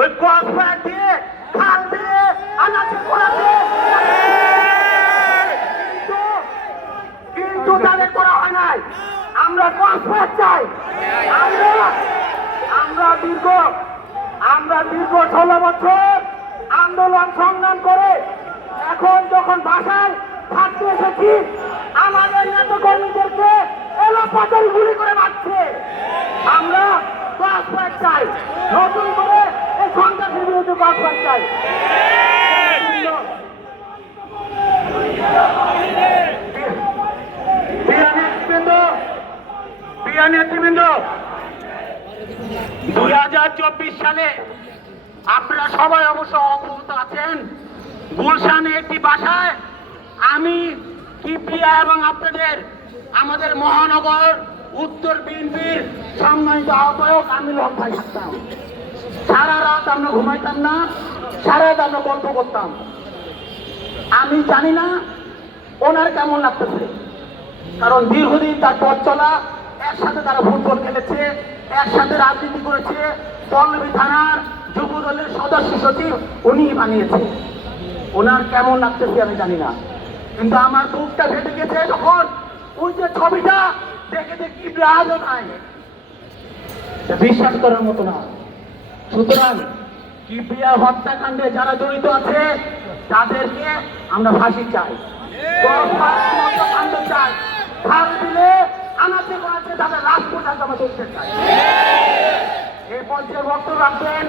ওই ফায়ার দিয়ে, খাল দিয়ে, আনাচে কিন্তু তাদের করা হয় আমরা ক্রস চাই। আমরা আমরা দীর্ঘ আমরা দীর্ঘ ষোলো বছর আন্দোলন সংগ্রাম করে এখন যখন বাসায় থাকতে এসেছি, আমাদের নেতা কর্মীদেরকে এলোপাতারি গুলি করে মারছে। আমরা ক্লাস চাই। নতুন করে এই সন্ত্রাসের বিরুদ্ধে ফাইট চাই নেতৃবৃন্দ দুই হাজার চব্বিশ সালে আপনারা সবাই অবশ্য অবগত আছেন, গুলশানে একটি বাসায় আমি কিপ্রিয়া এবং আপনাদের আমাদের মহানগর উত্তর বিএনপির সম্মানিত আহ্বায়ক আমির হক সারা রাত আমরা ঘুমাইতাম না, সারা রাত আমরা গল্প করতাম। আমি জানি না ওনার কেমন লাগতেছে। কারণ দীর্ঘদিন তার পথ চলা, একসাথে তারা ফুটবল খেলেছে, একসাথে রাজনীতি করেছে, পল্লবী থানার যুব দলের সদস্য সচিব উনি বানিয়েছে। ওনার কেমন লাগতেছে আমি জানি না। কিন্তু আমার বুকটা ফেটে গেছে তখন ওই যে ছবিটা দেখে দেখি আজও নাই বিশ্বাস করার মতো না। সুতরাং কিবরিয়া হত্যাকাণ্ডে যারা জড়িত আছে, তাদেরকে আমরা ফাঁসি চাই। চাই খাল দিলে আনাতে করাতে তাদের আমরা দেখতে চাই। এই পর্যায়ে বক্তব্য রাখবেন